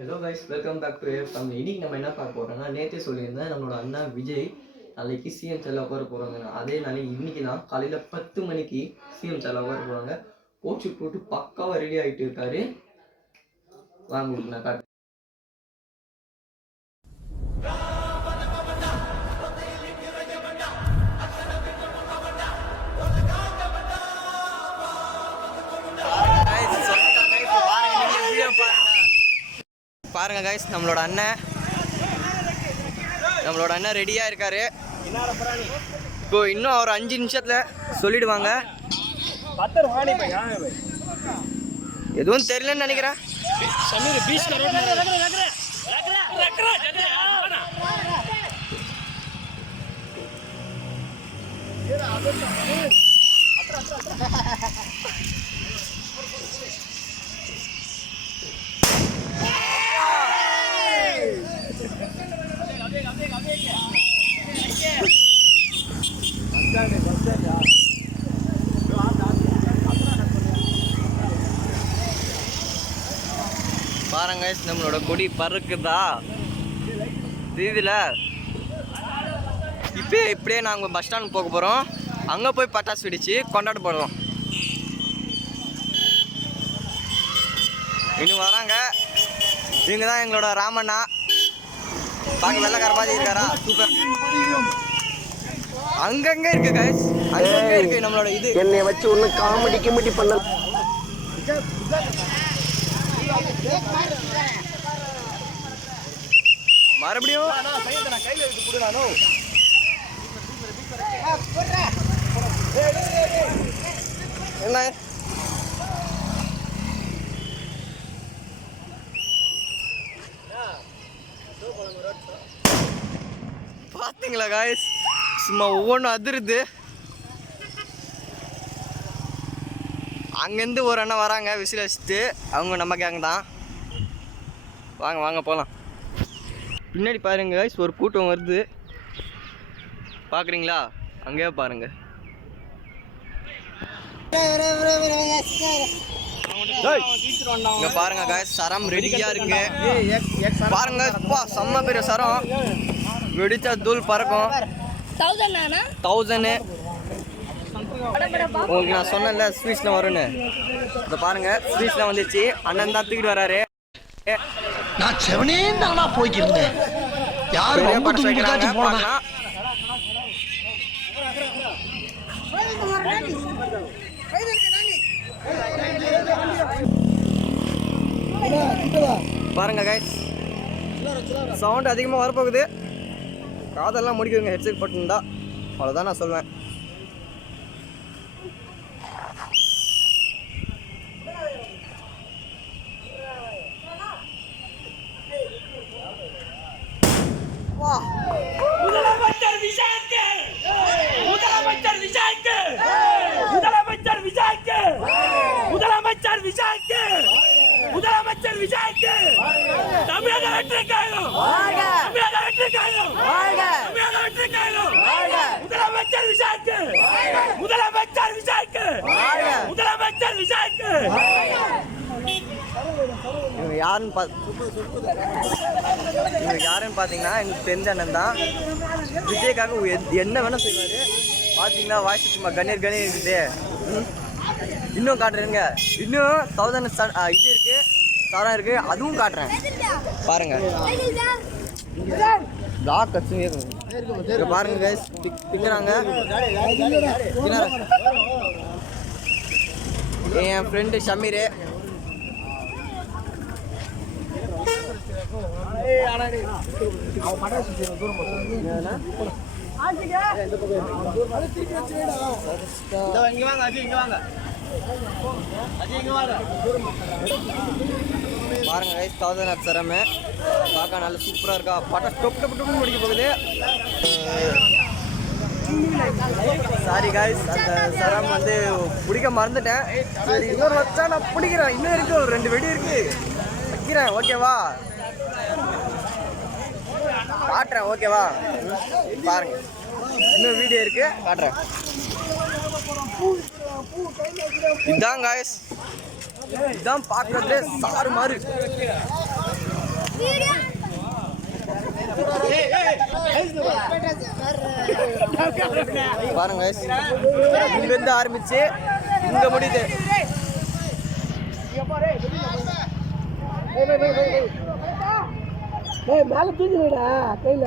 Hello guys, welcome back to family. இன்னைக்கு நம்ம என்ன பார்க்க போகிறோம்னா, நேற்றே சொல்லியிருந்தேன் நம்மளோட அண்ணா விஜய் நாளைக்கு சிஎம் செல்ல உட்கார போகிறாங்க. அதே நாளைக்கு இன்னைக்கு தான் காலையில் 10 மணிக்கு சிஎம் செல்ல உட்கார போகிறாங்க. கோச்சு போட்டு பக்காவாக ரெடி ஆகிட்டு இருக்காரு. வாங்க நான் காட்டு. பாருங்க கைஸ், நம்மளோட அண்ணன் ரெடியா இருக்காரு. இப்போ இன்னும் ஒரு 5 நிமிஷத்துல சொல்லிடுவாங்க. எதுவும் தெரியலன்னு நினைக்கிறேன். பாருங்க, நம்மளோட கொடி பறக்குதா தெரியுதுல. இப்படியே நாங்கள் பஸ் ஸ்டாண்ட் போக போகிறோம். அங்கே போய் பட்டாசு வெடிச்சு கொண்டாட போகிறோம். இன்னும் வராங்க. இவங்க தான் எங்களோட ராமண்ணா. பார்க்க வெள்ளைக்கார மாதிரி இருக்காரா? சூப்பர். அங்கங்க இருக்கு கைஸ், அங்கங்க இருக்கு நம்மளோட இது. என்னை வச்சு ஒண்ணு காமெடி பண்ண மறுபடியும் என்ன பாத்தீங்களா காய்ஸ், சும்மா ஒவ்வொன்றும் அதிருது. அங்கேருந்து ஒரு அண்ணன் வராங்க விசில் வச்சுட்டு. அவங்க நம்ம கேங் தான். வாங்க வாங்க போகலாம். பின்னாடி பாருங்க காய்ஸ், ஒரு கூட்டம் வருது. பார்க்குறீங்களா? அங்கேயே பாருங்க. இங்க பாருங்க காய்ஸ், சரம் ரெடியா இருக்கு. பாருங்க, செம்ம பெரிய சரம். வெடிச்சா தூள் பறக்கும். 1000 உங்களுக்கு நான் சொன்னேன்ல ஸ்வீட்ஸ்லாம் வரும்னு. இதை பாருங்க, ஸ்வீட்ஸ்லாம் வந்துச்சு. அண்ணன் தான் தூக்கிட்டு வராரு. நான் செவனே தானா போய்க்கிருந்தேன். யார் பட்டாசு வைக்கிறாங்க பார்க்கலாம். பாருங்க கைஸ், சவுண்ட் அதிகமாக வரப்போகுது. காதெல்லாம் முடிக்குதுங்க ஹெட்செட் போட்டுருந்தா. அவ்வளோதான் நான் சொல்வேன். முதலமைச்சர் விஜய்க்கு தமிழக வெற்றி கழகம், தமிழக வெற்றி கழகம், தமிழக வெற்றி கழகம். முதலமைச்சர் விஜய்க்கு, முதலமைச்சர் விஜய்க்கு, முதலமைச்சர் விஜய்க்கு. இவங்க யாருன்னு பார்த்தீங்கன்னா எனக்கு தெரிஞ்ச அண்ணன் தான். விஜய்க்காக என்ன வேணால் செய்வார். பார்த்தீங்களா, வாய்ஸ் சும்மா கணீர் இருக்குது. இன்னும் காட்டுறேங்க. இன்னும் 1000 இது இருக்கு, சரம் இருக்கு, அதுவும் காட்டுறேன் பாருங்க. பிளாக் கட்சி பாருங்க கைஸ், பிக்கிறாங்க. என் ஃப்ரெண்டு ஷமீரு. பாருங்க கைஸ், 1000 சரமே பார்க்க நல்ல சூப்பராக இருக்கா. பட்டாசு டொப்பு டொப்பு டொப்பு முடிக்க போகுது. சாரி காய்ஸ், அந்த சரம் வந்து பிடிக்க மறந்துட்டேன். சரி, இன்னொரு வச்சா நான் பிடிக்கிறேன். இன்னும் இருக்கு, ஒரு 2 வெடி இருக்கு, வைக்கிறேன். ஓகேவா? காட்டுறேன். ஓகேவா? பாருங்க, இன்னும் வீடியோ இருக்கு, காட்டுறேன். இதான் காய்ஸ், இதான் பார்க்கறதுலே சாறு மாதிரி. பாருங்க இங்கிருந்து ஆரம்பிச்சு இங்க முடியுது. மேல தூக்கிடா கையில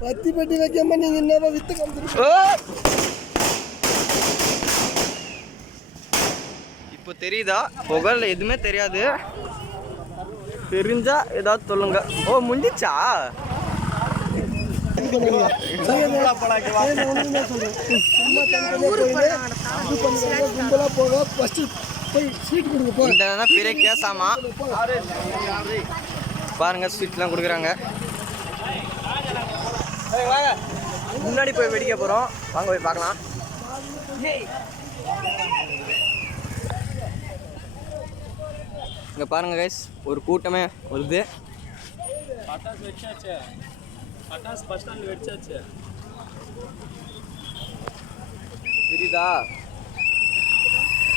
பத்தி பெட்டி வைக்காம நீங்க என்ன வித்து காமிச்சிருக்கீங்க. இப்போ தெரியுதா? புகழ்ல எதுவுமே தெரியாது. தெரிஞ்சா ஏதாவது சொல்லுங்க. ஓ முடிஞ்சிச்சா? பெரிய கேசாமா பாருங்க, ஸ்வீட்லாம் கொடுக்குறாங்க. முன்னாடி போய் வெடிக்க போறோம், வாங்க போய் பார்க்கலாம். இங்க பாருங்க கைஸ், ஒரு கூட்டமே வருது. பட்டாசு வெடிச்சாச்சு, பட்டாசு பஸ் ஸ்டாண்ட் வெடிச்சாச்சு. தெரியுதா?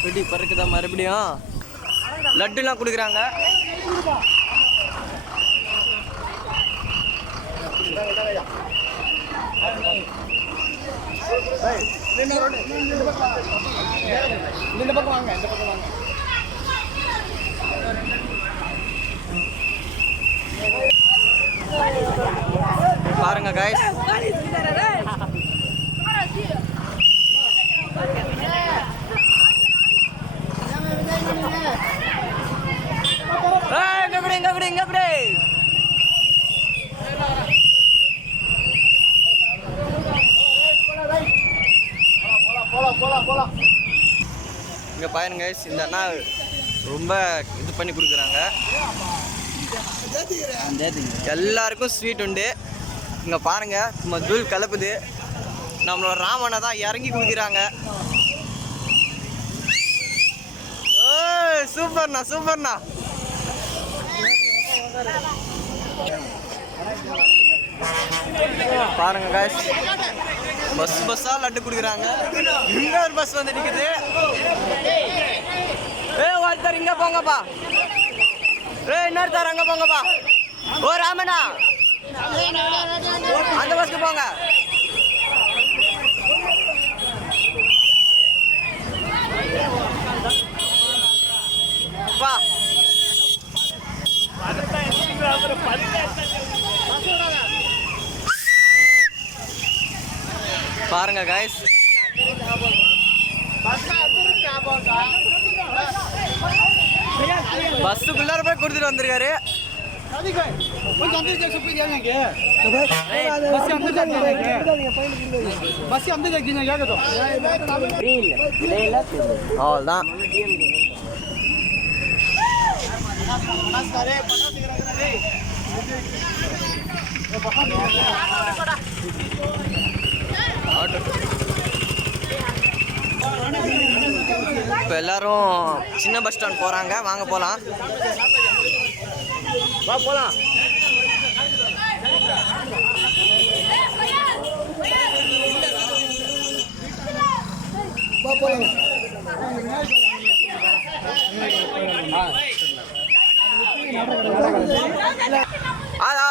வெடி பறக்குதா? மறுபடியும் லட்டுலாம் கொடுக்குறாங்க. இந்த பக்கம் வாங்க, இந்த பக்கம் வாங்க. பாருங்க கைஸ், இங்க பாருங்க கைஸ், இந்த அண்ணா ரொம்ப இது பண்ணி கொடுக்குறாங்க. எல்லாருக்கும் ஸ்வீட் உண்டு. இங்க பாருங்க, சும்மா தூள் கலப்புது. நம்மளோட ராமனை தான் இறங்கி கொடுக்குறாங்க. சூப்பர்ண்ணா, சூப்பர்ண்ணா. பாருங்க guys, பஸ் பஸ்ஸா லட்டு கொடுக்குறாங்க. இங்க ஒரு பஸ் வந்து நிக்குது. ஒருத்தர் இங்க போங்கப்பா, இன்னொருத்தர் அங்க போங்கப்பா. ஓ ராமனா, அந்த பஸ்க்கு போங்க. வா பாருங்க guys, பஸ்ஸுக்குள்ளார போய் கொடுத்துட்டு வந்திருக்காரு. அவ்வளோதான். இப்போ எல்லாரும் சின்ன பஸ் ஸ்டாண்ட் போறாங்க, வாங்க போலாம். வா போலாம். ஆதா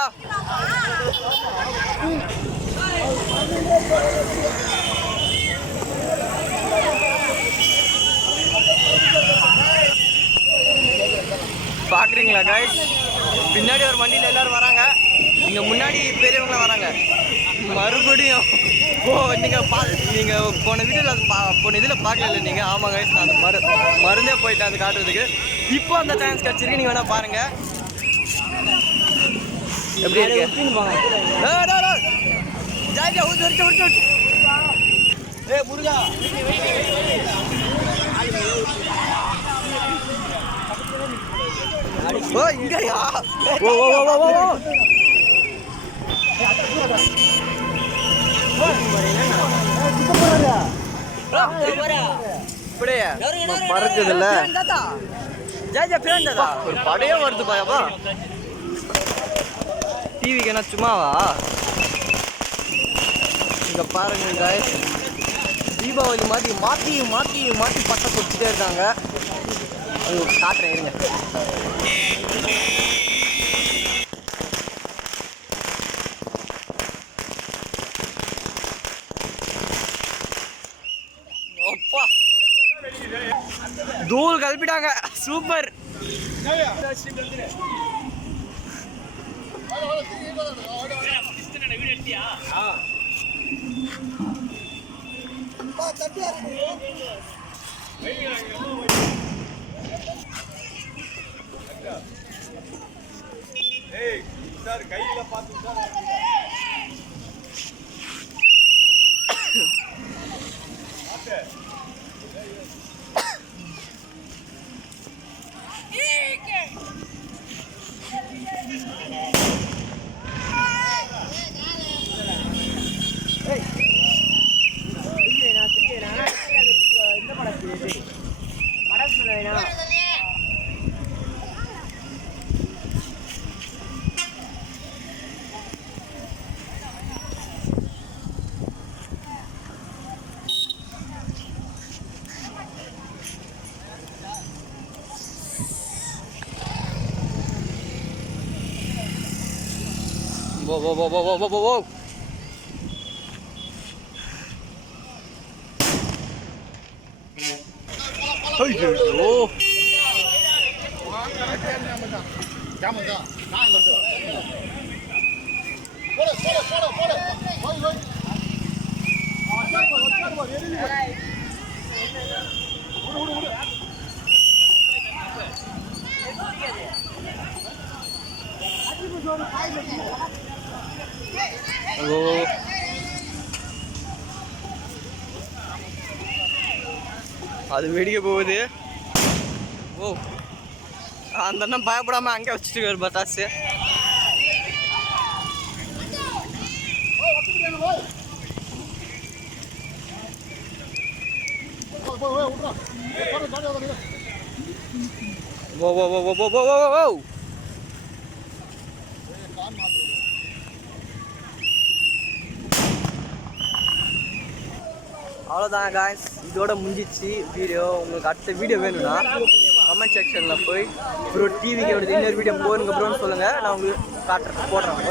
பார்க்குறீங்களா guys, பின்னாடி ஒரு வண்டியில் எல்லாரும் வராங்க. இங்கே முன்னாடி பெரியவங்களாம் வராங்க. மறுபடியும் நீங்கள் போன வீடியோவில் அது போன இதில் பார்க்கல நீங்கள். ஆமாம் guys, நான் அந்த மருந்தே போயிட்டேன் அது காட்டுறதுக்கு. இப்போ அந்த சான்ஸ் கிடச்சிருக்கு, நீங்கள் வேணால் பாருங்கள் எப்படி இருக்கு. ஜாஜா ஊற்றி முருகா ஓ இங்கயா? ஓ ஓ ஓ ஓ ஓ இப்படியே பறக்குது இல்ல? ஜாஜா பேண்டதா ஒரு படையே வருது பாயப்பா. டிவிக்கு என்ன சும்மாவா? இங்கே பாருங்க guys, தீபாவளி மாதிரி மாற்றி மாற்றி மாற்றி பட்டை கொடுத்துட்டே இருக்காங்க. உங்களுக்கு காட்டுறேன் இருங்க. அப்பா தூள் கலப்பிட்டாங்க. சூப்பர். கையில பார்த்து Whoa. Oh. அது வெடிக்க போகுது. ஓ, அந்த அண்ணன் பயப்படாம அங்கே வச்சுட்டு பட்டாசு. ஓ. அவ்வளோதான் guys, இதோட முடிஞ்சிச்சு வீடியோ. உங்களுக்கு அடுத்த வீடியோ வேணும்னா கமெண்ட் செக்ஷனில் போய் ப்ரோ டிவிக்கு இன்னொரு வீடியோ போடுங்க ப்ரோன்னு சொல்லுங்கள். நான் உங்களுக்கு போடுறேன்.